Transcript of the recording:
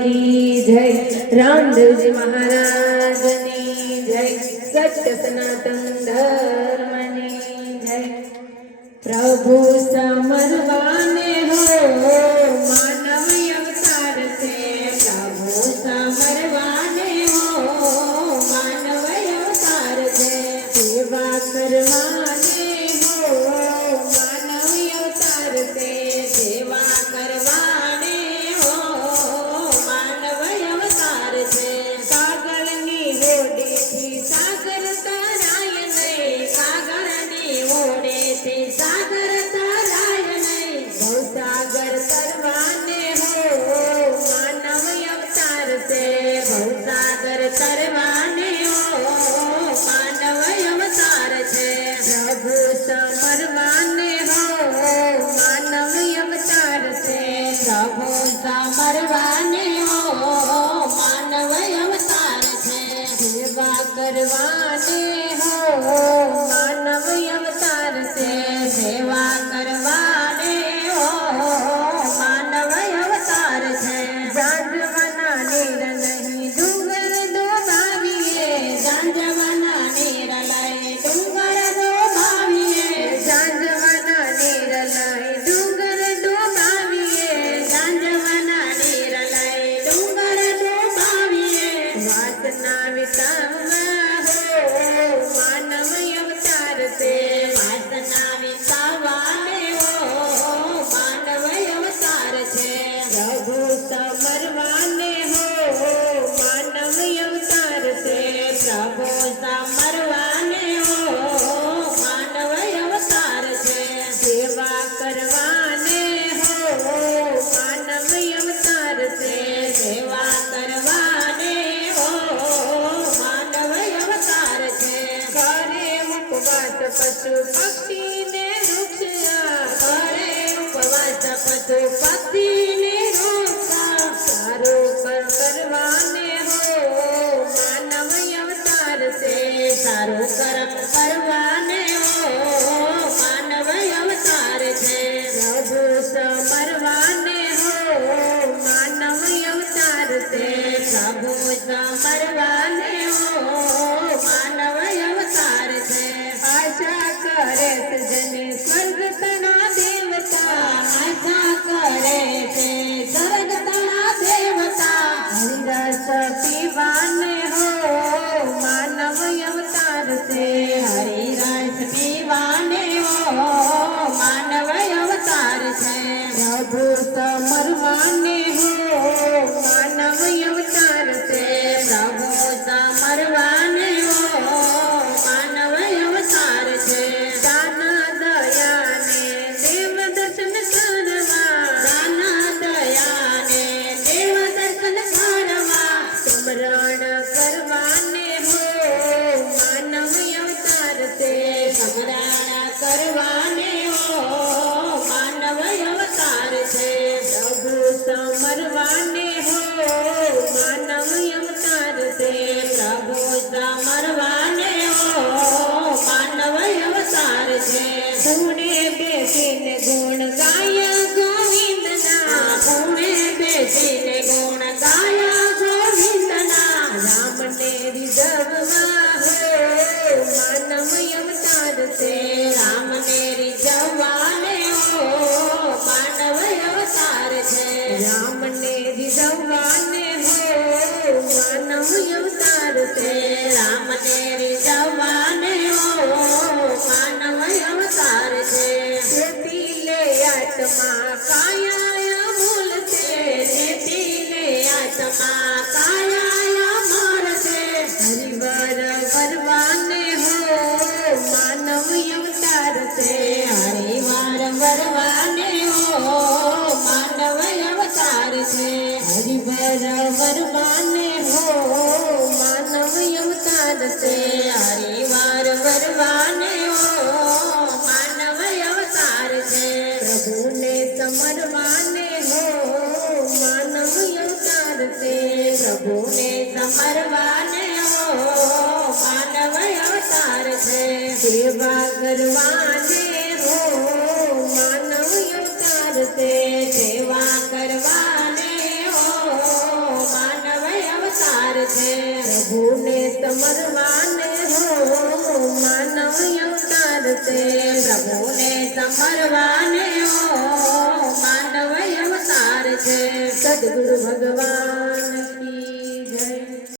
की जय, रामदेव जी महाराज की जय, सत्य सनातन धर्म की जय। प्रभु समरवाने हो मानव अवतार से, प्रभु समरवाने हो मानव अवतार से, सेवा करवाने हो मानव अवतार से, सेवा करवाने हो मानव अवतार से। कागळनी होडेથી सागर તરાય નહીં, કાગળની હોડેથી सागर तराय नहीं, भवसागर तरवाने हो मानव अवतार से, भवसागर तरवाने हो मानव अवतार से। प्रभु समरवाने हो मानव अवतार से, प्रभु समरवाने हो मानव अवतार से। सेवा करवाने हो मानव अवतार से, सेवा करवाने हो मानव अवतार से। जांजवना नीर नहीं डूंगर दो भाविए, जांजवना नीर लाई डूंगर दो भाविए, जांजवना नीर लाई डूंगर दो भाविए, जांजवना नीर लाई डूंगर दो भाविए। वासना वितावा हो मानव अवतार से, वासना वितावाने हो मानव अवतार से। प्रभु समरवाने हो मानव अवतार से, प्रभु समरवाने हो मानव अवतार से। सेवा करवाने हो मानव अवतार से, सेवा करवाने हो मानव अवतार से। करे उपवास पशु पक्षी ने वृक्षा, करे उपवास पशु पक्षी ने वृक्षा। सारो करवाने हो मानव अवतार से, सारो कर्म करवाने हो मानव अवतार से। प्रभु समरवाने हो मानव अवतार से, प्रभु समरवाने हो मानव अवतार से। आशा करे सजने स्वर्ग तना देवता, आशा करे से स्वर्ग तना देवता। हरिदास पीवाने हो मानव अवतार से, हरिदास पीवाने हो मानव अवतार से। प्रभु समरवाने हो मानव अवतार से, प्रभु समरवाने हो मानव अवतार से। दाना दया ने देव दर्शन करवा, दाना दया ने देव दर्शन करवा। स्मरण करवाने हो मानव अवतार से, स्मरण करवाने हो मानव अवतार से। प्रभु समरवाने हो मानव अवतार से, प्रभु समरवाने हो मानव अवतार से। पुणे बेसीने गुण गाया गोविंदना, पुणे बेसीने गुण गाया गोविंदना। राम ने रिझववा हो मानव अवतार से, राम ने रिझवाने हो मानव अवतार से। राम ने रिझवाने हो मानव अवतार से, राम ने रिझवाने हो मानव अवतार से। पीले आत्मा काया मूल से, पीले आत्मा काया मूल से। हरिवर वरवाने हो मानव अवतार से, हरिवर वरवाने हो मानव अवतार से। हरिवर वरवाने हो मानव अवतार से, हरिवर वरवाने हो मानव अवतार से। प्रभु ने समरवाने हो मानव अवतार से, प्रभु ने समरवाने हो मानव अवतार से। सेवा करवाने हो मानव अवतार से, सेवा करवाने हो સમરવાને હો માનવ અવતાર છે પ્રભુને સમરવાને ઓ માનવ અવતાર છે સદગુરુ ભગવાન